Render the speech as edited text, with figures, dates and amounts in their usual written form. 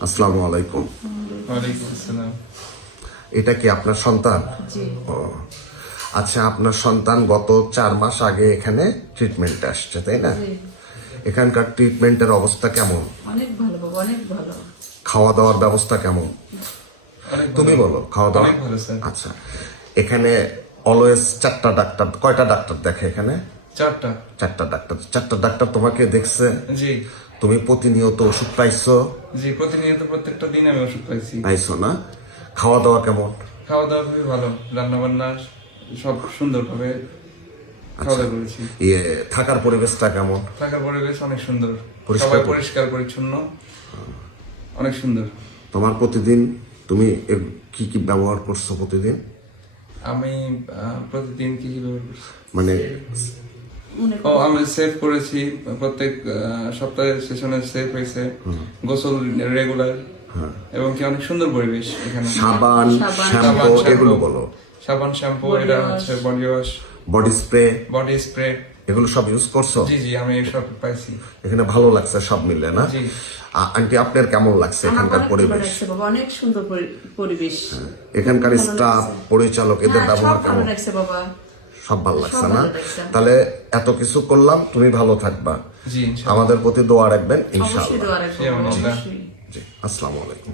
আসসালামু আলাইকুম। ওয়ালাইকুম আসসালাম। এটা কি আপনার সন্তান? জি। ও আচ্ছা, আপনার সন্তান গত 4 মাস আগে এখানে ট্রিটমেন্টে আসছে, তাই না? জি। এখানকার ট্রিটমেন্টের অবস্থা কেমন? অনেক ভালো বাবা, অনেক ভালো। খাওয়া দাওয়ার ব্যবস্থা কেমন? অনেক তুমি ভালো। বলো, খাওয়া দাওয়া? অনেক ভালো স্যার। আচ্ছা, এখানে অলওয়েজ 4টা ডাক্তার, কয়টা ডাক্তার দেখে এখানে? 4টা। 4টা ডাক্তার। 4টা ডাক্তার তোমাকে দেখছে? জি তুমি প্রতিনিয়ত ওষুধ পাইছো? জি, প্রতিনিয়ত প্রত্যেকটা দিন আমি ওষুধ পাইছি। পাইছো না? খাওয়া দাওয়া কেমন? খাওয়া দাওয়া খুবই ভালো, রান্না বান্না সব সুন্দরভাবে খাওয়া দাওয়া করেছি। ইয়ে, থাকার পরিবেশটা কেমন? থাকার পরিবেশ অনেক সুন্দর, পরিষ্কার সবাই পরি- পরিষ্কার পরিচ্ছন্ন, অনেক সুন্দর। তোমার প্রতিদিন তুমি কি কি ব্যবহার করছো প্রতিদিন? আমি প্রতিদিন কি কি ব্যবহার করছি? মানে অনেক আমি সেভ করেছি, প্রত্যেক সপ্তাহে সেশনে সেভ হয়েছে, গোসল রেগুলার, এবং কি অনেক সুন্দর পরিবেশ এখানে। সাবান, সাবান, শ্যাম্পু, শ্যাম্পু। এগুলো বলো। সাবান, শ্যাম্পু, Body এটা wash। হচ্ছে body wash, body spray, body spray. এগুলো সব ইউজ করছো? জি জি, আমি এসব পাইছি। এখানে ভালো লাগছে সব মিলে না? জি। আন্টি, আপনার কেমন লাগছে আমার এখানকার অনেক ভালো পরিবেশ? লাগছে বাবা, অনেক সুন্দর পরিবেশ। এখানকার ভালো স্টাফ, লাগছে। পরিচালক, এদের হ্যাঁ, ব্যবহার সব ভালো কেমন? লাগছে বাবা। সব ভালো লাগছে সব না? ভালো লাগছে। তাহলে এত কিছু করলাম, তুমি ভালো থাকবা। জি ইনশাআল্লাহ। আমাদের প্রতি দোয়া রাখবেন অবশ্যই ইনশাআল্লাহ। দোয়া রাখবো, জি, আলহামদুলিল্লাহ। অবশ্যই। জি, আসসালামু আলাইকুম।